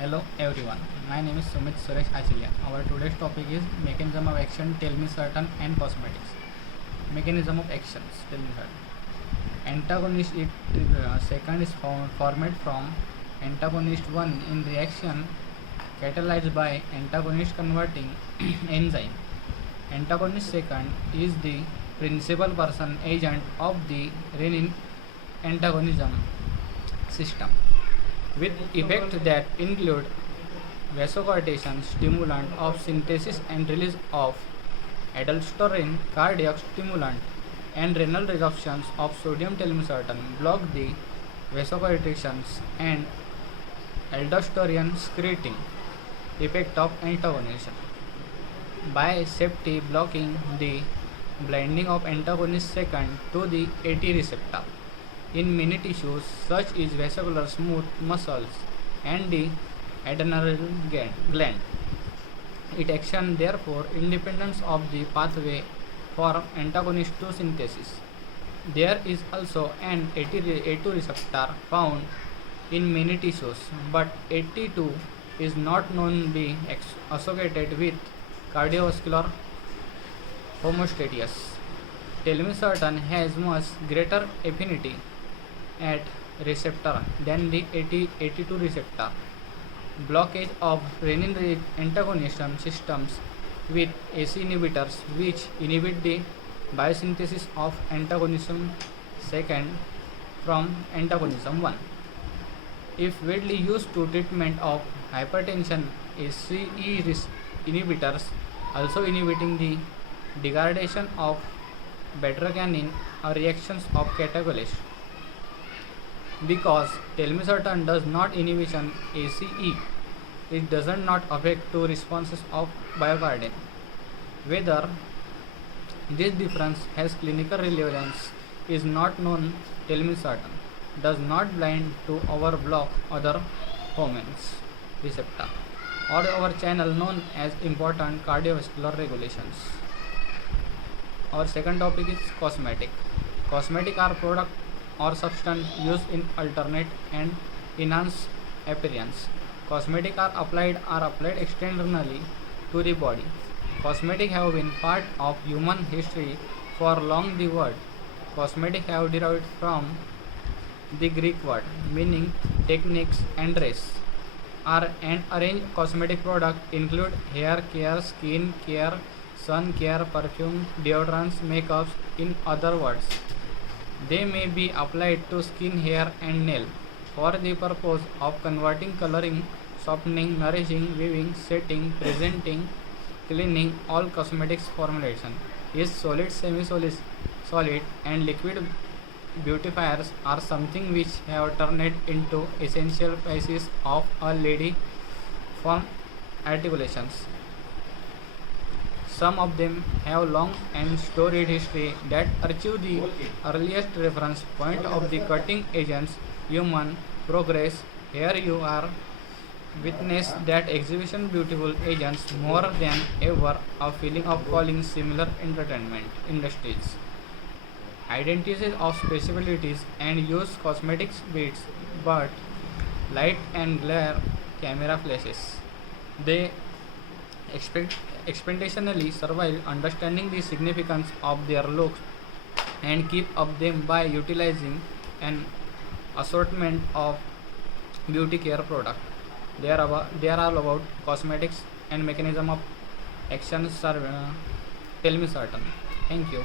Hello everyone, my name is Sumit Suresh Acharya. Our today's topic is mechanism of action, tell me certain and cosmetics. Mechanism of actions, tell me certain. Antagonist second is formed from antagonist 1 in reaction catalyzed by antagonist converting enzyme. Antagonist second is the principal person agent of the renin antagonism system with effects that include vasoconstriction, stimulant of synthesis and release of aldosterone, cardiac stimulant, and renal resorption of sodium telmisartan block the vasoconstrictions and aldosterone secreting effect of antagonism. By safety blocking the blinding of antagonist second to the AT receptor in many tissues such as vascular smooth muscles and the adrenal gland. It action therefore independence of the pathway for antagonist to synthesis. There is also an A2 receptor found in many tissues, but AT2 is not known to be associated with cardiovascular homeostasis. Telmisartan has much greater affinity at receptor than the AT2 receptor. Blockage of renin antagonism systems with AC inhibitors which inhibit the biosynthesis of antagonism second from antagonism 1. If widely used to treatment of hypertension is CE inhibitors also inhibiting the degradation of beta-catenin or reactions of catalase. Because telmisartan does not inhibition ACE, it does not affect two responses of biocartin. Whether this difference has clinical relevance is not known. Telmisartan does not bind to or block other hormones receptor or our channel known as important cardiovascular regulations. Our second topic is cosmetic. Cosmetic are product or substance used in alternate and enhance appearance. Cosmetic are applied externally to the body. Cosmetic have been part of human history for long. The word cosmetic have derived from the Greek word meaning techniques and dress. And arrange cosmetic product include hair care, skin care, sun care, perfume, deodorants, makeups. In other words, they may be applied to skin, hair and nail for the purpose of converting, coloring, softening, nourishing, weaving, setting, presenting, cleaning. All cosmetics formulation is solid, semi-solid, solid and liquid beautifiers are something which have turned into essential pieces of a lady form articulations. Some of them have long and storied history that achieve the earliest reference point of the cutting agents human progress. Here you are witness that exhibition beautiful agents more than ever a feeling of calling similar entertainment industries. Identities of specialties and use cosmetics beats but light and glare camera flashes. They expectationally survive understanding the significance of their looks and keep up them by utilizing an assortment of beauty care products. They are all about cosmetics and mechanism of action. Tell me certain. Thank you.